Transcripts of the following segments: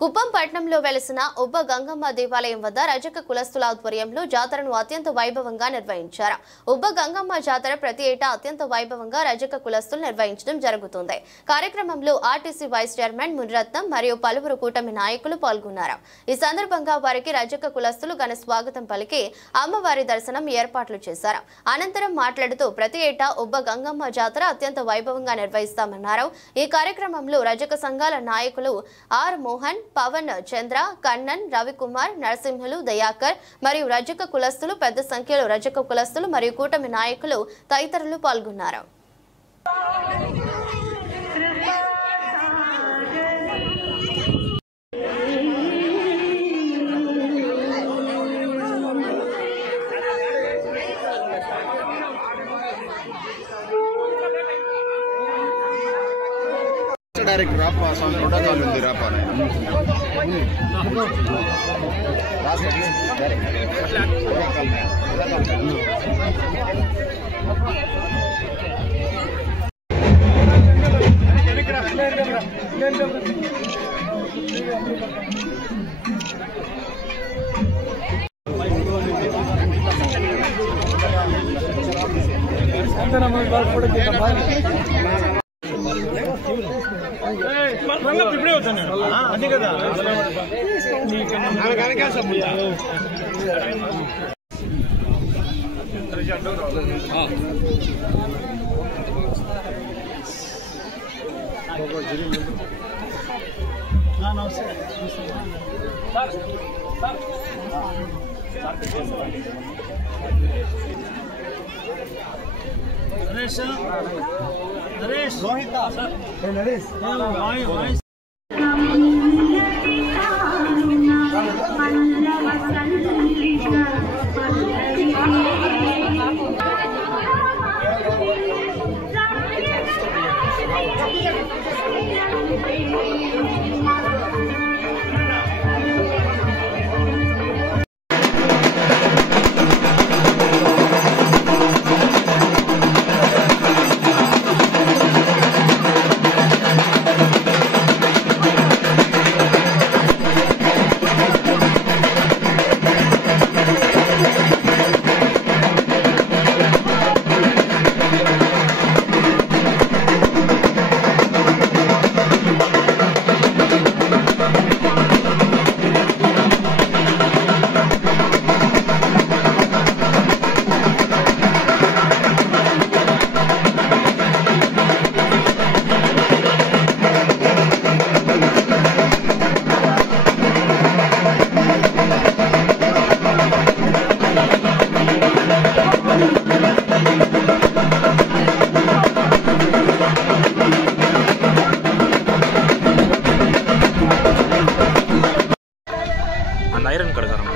కుప్పం పట్టణంలో వెలిసిన ఉబ్బ గంగమ్మ దేవాలయం వద్ద రజక కులస్తుల ఆధ్వర్యంలో జాతరను అత్యంత వైభవంగా నిర్వహించారు. ఉబ్బ గంగమ్మ జాతర ప్రతి ఏటా అత్యంత వైభవంగా రజక కులస్తులు నిర్వహించడం జరుగుతుంది. కార్యక్రమంలో ఆర్టీసీ వైస్ చైర్మన్ మునిరత్నం మరియు పలువురు కూటమి నాయకులు పాల్గొన్నారు. ఈ సందర్భంగా వారికి రజక కులస్తులు ఘన స్వాగతం పలికి అమ్మవారి దర్శనం ఏర్పాట్లు చేశారు. అనంతరం మాట్లాడుతూ ప్రతి ఏటా ఉబ్బ గంగమ్మ జాతర అత్యంత వైభవంగా నిర్వహిస్తామన్నారు. ఈ కార్యక్రమంలో రజక సంఘాల నాయకులు ఆర్ మోహన్, పవన్ చంద్ర, కన్నన్, రవికుమార్, నరసింహులు, దయాకర్ మరియు రజక కులస్తులు పెద్ద సంఖ్యలో రజక కులస్తులు మరియు కూటమి నాయకులు తదితరులు పాల్గొన్నారు. डायरेक्ट रापा साउंड प्रोटोकॉल ఉంది రాపా ఇప్పుడే వచ్చాను అది కదా నరేష్ నరేష్ రోహిత్ నరేష్ వాయిస్ ఐరన్ కడగరం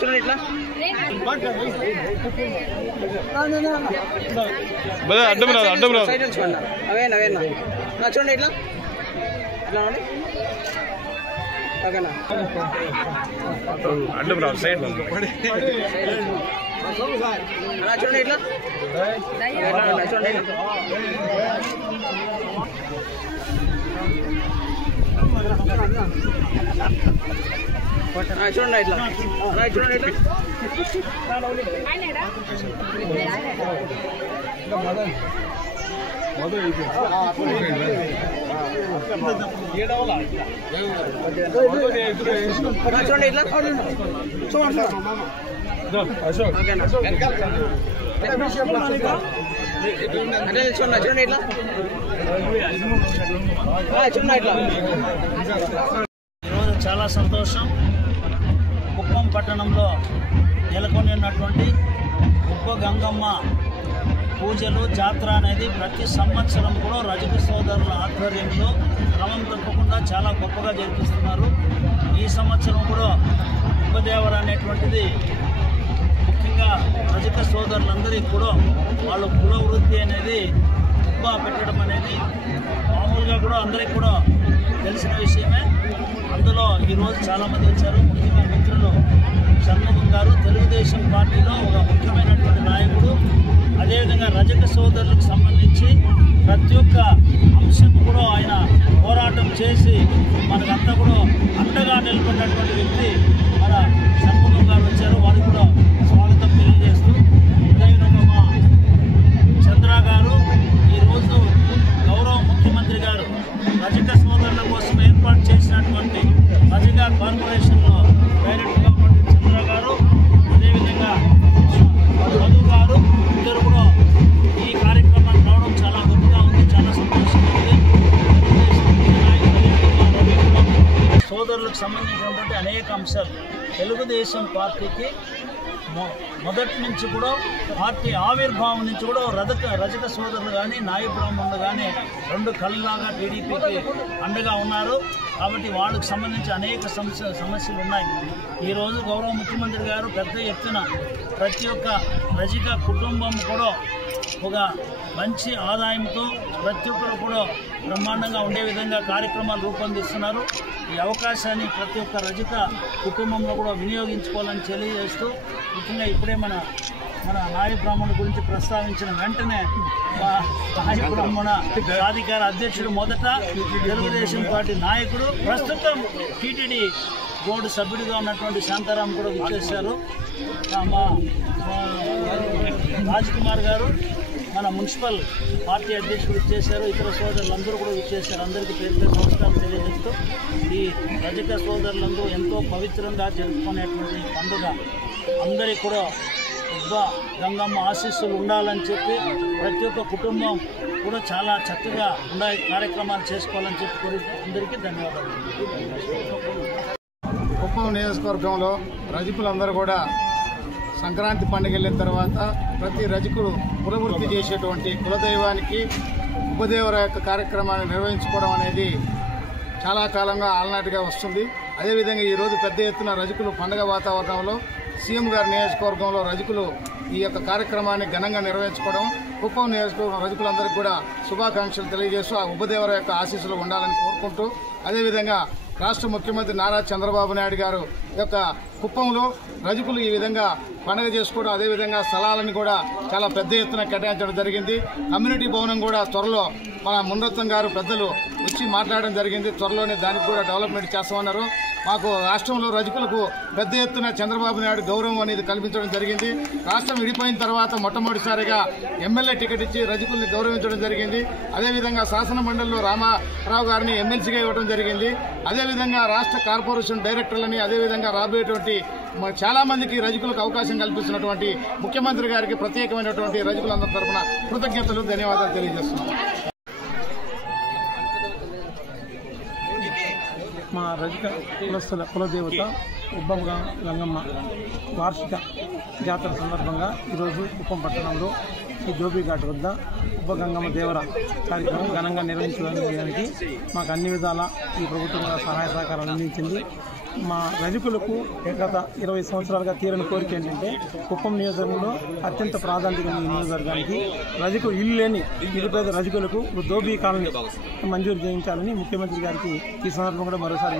చూడండి ఇట్లా అడ్డం రాదు అడ్డం రాదు అవేనా అవేనా చూడండి ఇట్లా ఇట్లా ఓకేనా అడ్డం రాదు సైడ్ చూడండి ఇట్లా చూడండి చూడండి ఇట్లా చూడండి ఇట్లా చూడండి ఇట్లా అంటే చూడండి ఇట్లా చూడండి ఇట్లా. ఈరోజు చాలా సంతోషం. కుప్పం పట్టణంలో నెలకొని ఉన్నటువంటి ఉప్ప గంగమ్మ పూజలు జాతర అనేది ప్రతి సంవత్సరం కూడా రజక సోదరుల ఆధ్వర్యంలో క్రమం తప్పకుండా చాలా గొప్పగా జరిపిస్తున్నారు. ఈ సంవత్సరం కూడా ఉపదేవర అనేటువంటిది ముఖ్యంగా రజక సోదరులందరికీ కూడా వాళ్ళ కుల వృత్తి అనేది ఉప్ప పెట్టడం అనేది మామూలుగా కూడా అందరికీ కూడా తెలిసిన విషయమే. అందులో ఈరోజు చాలామంది వచ్చారు. ముఖ్యంగా మిత్రులు షణ్ముఖం గారు తెలుగుదేశం పార్టీలో ఒక ముఖ్యమైనటువంటి నాయకుడు. అదేవిధంగా రజక సోదరులకు సంబంధించి ప్రతి ఒక్క అంశం కూడా ఆయన పోరాటం చేసి మనకంతా కూడా అండగా నిలబడినటువంటి వ్యక్తి మన షణ్ముఖం గారు వచ్చారు. వారికి కూడా స్వాగతం తెలియజేస్తూ, అదేవిధంగా మా చంద్ర గారు ఈరోజు గౌరవ ముఖ్యమంత్రి గారు రజక సోదరుల కోసం ఏర్పాటు చేసినటువంటి రజక కార్పొరేషన్లో డైరెక్టర్గా ఉన్నటువంటి చంద్ర గారు, అదేవిధంగా మధు గారు, ఇద్దరు కూడా ఈ కార్యక్రమానికి రావడం చాలా గొప్పగా ఉంది, చాలా సంతోషంగా ఉంది. సోదరులకు సంబంధించినటువంటి అనేక అంశాలు తెలుగుదేశం పార్టీకి మొదటి నుంచి కూడా పార్టీ ఆవిర్భావం నుంచి కూడా రజక సోదరులు కానీ నాయ బ్రాహ్మణులు కానీ రెండు కళ్ళలాగా టీడీపీకి అండగా ఉన్నారు. కాబట్టి వాళ్ళకు సంబంధించి అనేక సమస్యలు ఉన్నాయి. ఈరోజు గౌరవ ముఖ్యమంత్రి గారు పెద్ద ఎత్తున ప్రతి ఒక్క రజక కుటుంబం కూడా ఒక మంచి ఆదాయంతో ప్రతి ఒక్కరు కూడా బ్రహ్మాండంగా ఉండే విధంగా కార్యక్రమాలు రూపొందిస్తున్నారు. ఈ అవకాశాన్ని ప్రతి ఒక్క రజక కుటుంబంలో కూడా వినియోగించుకోవాలని తెలియజేస్తూ, ముఖ్యంగా ఇప్పుడే మన నాయ బ్రాహ్మణుల గురించి ప్రస్తావించిన వెంటనే నాయ బ్రాహ్మణ సాధికార అధ్యక్షుడు, మొదట తెలుగుదేశం పార్టీ నాయకుడు, ప్రస్తుతం టీటీడీ బోర్డు సభ్యుడిగా ఉన్నటువంటి శాంతారాం కూడా విచ్చేశారు. మా రాజ్ కుమార్ గారు మన మున్సిపల్ పార్టీ అధ్యక్షుడు ఇచ్చేశారు. ఇతర సోదరులందరూ కూడా ఇచ్చేశారు. అందరికీ పేరు పేరు నమస్కారం తెలియజేస్తూ, ఈ రజక సోదరులందరూ ఎంతో పవిత్రంగా జరుపుకునేటువంటి పండుగ అందరికీ కూడా ఉబ్బ గంగమ్మ ఆశీస్సులు ఉండాలని చెప్పి ప్రతి ఒక్క కుటుంబం కూడా చాలా చక్కగా ఉండే కార్యక్రమాలు చేసుకోవాలని చెప్పి కోరి అందరికీ ధన్యవాదాలు. కుప్పం నియోజకవర్గంలో రజకులందరూ కూడా సంక్రాంతి పండుగ వెళ్ళిన తర్వాత ప్రతి రజకుడు కులవృత్తి చేసేటువంటి కులదైవానికి ఉపదేవర యొక్క కార్యక్రమాన్ని నిర్వహించుకోవడం అనేది చాలా కాలంగా ఆలనాటిగా వస్తుంది. అదేవిధంగా ఈరోజు పెద్ద ఎత్తున రజకులు పండుగ వాతావరణంలో సీఎం గారి నియోజకవర్గంలో రజకులు ఈ యొక్క కార్యక్రమాన్ని ఘనంగా నిర్వహించుకోవడం, కుప్పం నియోజకవర్గం రజకులందరికీ కూడా శుభాకాంక్షలు తెలియజేస్తూ ఆ ఉపదేవర యొక్క ఆశీస్సులు ఉండాలని కోరుకుంటూ, అదేవిధంగా రాష్ట్ర ముఖ్యమంత్రి నారా చంద్రబాబు నాయుడు గారు యొక్క కుప్పంలో రజకులు ఈ విధంగా పండుగ చేసుకోవడం, అదేవిధంగా స్థలాలను కూడా చాలా పెద్ద ఎత్తున కేటాయించడం జరిగింది. కమ్యూనిటీ భవనం కూడా త్వరలో మన మున్రత్నం గారు పెద్దలు వచ్చి మాట్లాడడం జరిగింది. త్వరలోనే దానికి కూడా డెవలప్మెంట్ చేస్తామన్నారు. మాకు రాష్ట్రంలో రజకులకు పెద్ద ఎత్తున చంద్రబాబు నాయుడు గౌరవం అనేది కల్పించడం జరిగింది. రాష్ట్రం విడిపోయిన తర్వాత మొట్టమొదటిసారిగా ఎమ్మెల్యే టికెట్ ఇచ్చి రజకుల్ని గౌరవించడం జరిగింది. అదేవిధంగా శాసన మండలిలో రామారావు గారిని ఎమ్మెల్సీగా ఇవ్వడం జరిగింది. అదేవిధంగా రాష్ట్ర కార్పొరేషన్ డైరెక్టర్లని, అదేవిధంగా రాబోయేటువంటి చాలా మందికి రజకులకు అవకాశం కల్పిస్తున్నటువంటి ముఖ్యమంత్రి గారికి ప్రత్యేకమైనటువంటి రజకులందరి తరఫున కృతజ్ఞతలు, ధన్యవాదాలు తెలియజేస్తున్నాం. మా రజక కులస్థల కులదేవత ఉబ్బ గంగమ్మ వార్షిక జాతర సందర్భంగా ఈరోజు కుప్పం పట్టణంలో ఈ ధోబీఘాట్ వద్ద ఉబ్బ గంగమ్మ దేవర కార్యక్రమం ఘనంగా నిర్వహించడానికి మాకు అన్ని విధాల ఈ ప్రభుత్వం సహాయ సహకారాలు అందించింది. మా రజకులకు గత 20 సంవత్సరాలుగా తీరని కోరిక ఏంటంటే కుప్పం నియోజకవర్గంలో అత్యంత ప్రాధాన్యత ఈ నియోజకవర్గానికి రజకు ఇల్లు లేని నిరుపేద రజకులకు దోబీ కాలనీ మంజూరు చేయించాలని ముఖ్యమంత్రి గారికి ఈ సందర్భంగా కూడా మరోసారి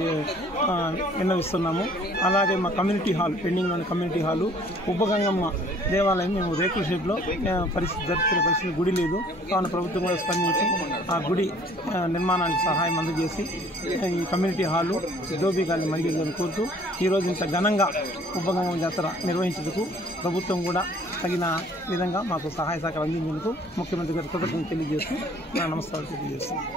విన్నవిస్తున్నాము. అలాగే మా కమ్యూనిటీ హాల్ పెండింగ్లోని కమ్యూనిటీ హాలు ఉబ్బగంగమ్మ దేవాలయం మేము రేకుల షెడ్లో జరుపుకునే పరిస్థితి గుడి లేదు. కావున ప్రభుత్వం కూడా స్పందించి ఆ గుడి నిర్మాణానికి సహాయం అందజేసి ఈ కమ్యూనిటీ హాలు దోబీ కాలనీ మంజూరు కోరుతూ ఈరోజు ఇంత ఘనంగా ఉబ్బగంగమ్మ జాతర నిర్వహించేందుకు ప్రభుత్వం కూడా తగిన విధంగా మాకు సహాయ సహకారం అందించేందుకు ముఖ్యమంత్రి గారి కృతజ్ఞతలు తెలియజేస్తూ నా నమస్కారాలు తెలియజేస్తున్నాను.